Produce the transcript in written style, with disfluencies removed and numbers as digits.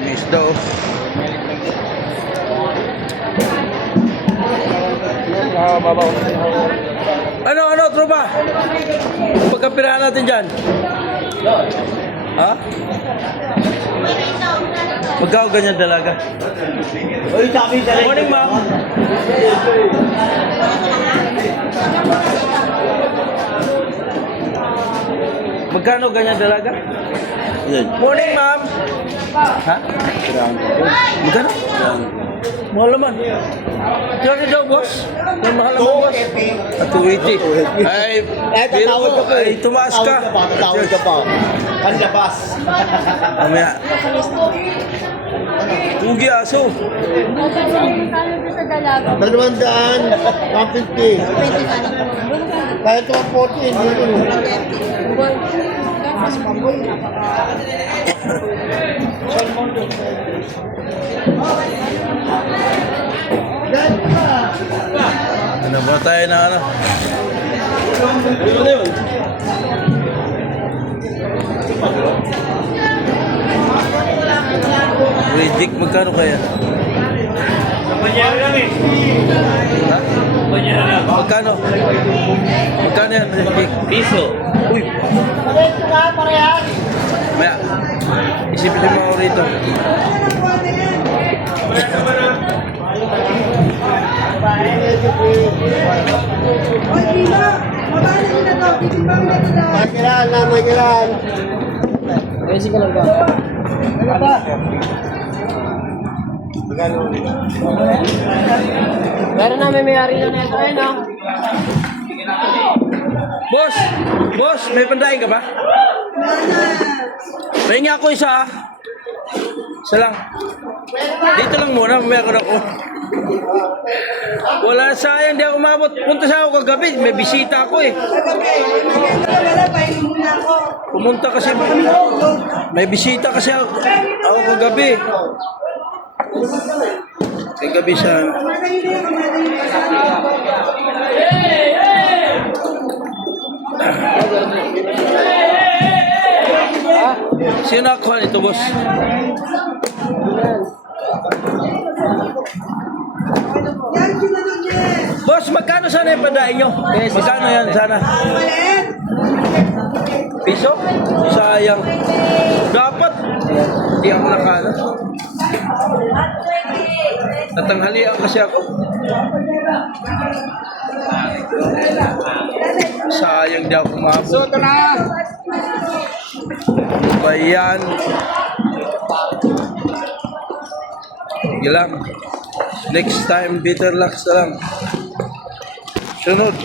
Miss daw. Ano, tropa? Pagkapirahan natin dyan. Ha? Magkao ganyan dalaga? Morning, ma'am. Magkano ganyan dalaga? Morning, ma'am. Ha? Magkano? Mahal naman. Kaya daw, boss. May mahal naman, boss. At 280. Ay, Tatawad ka po. ay, tumaas ka. Tatawad ka pa. Panlabas. Mamaya. Tugi aso. Dalawang daan. 150. Kahit 140, hindi ko. Ano ba tayo na ano? Ridik, magkano kaya? Ha? Magkano? Magkano yan? Ridik? Piso. Uy! Maya, isipin mo ako rito. Magiran lang, magiran. Kasi ka lang ba? Ano ba? Meron na may-ari na nito eh, no? Boss! Boss! May pandahin ka ba? Pahingi ako isa. Isa lang. Dito lang muna, meron ako. Wala, sayang, di ako umabot. Punta sa ako kagabi, may bisita ako eh. Pumunta kasi, may bisita kasi ako kagabi. Kagabi siya. Sino nakuha nito, boss? Boss, magkano sana yung padain nyo? Magkano yan sana? Piso? Sayang. Dapat. Hindi ako nakala. Natanghalian kasi ako. Sayang di ako kumabot. Soto na! Bayan. Sige lang. Next time, bitter locks na lang. Sunod.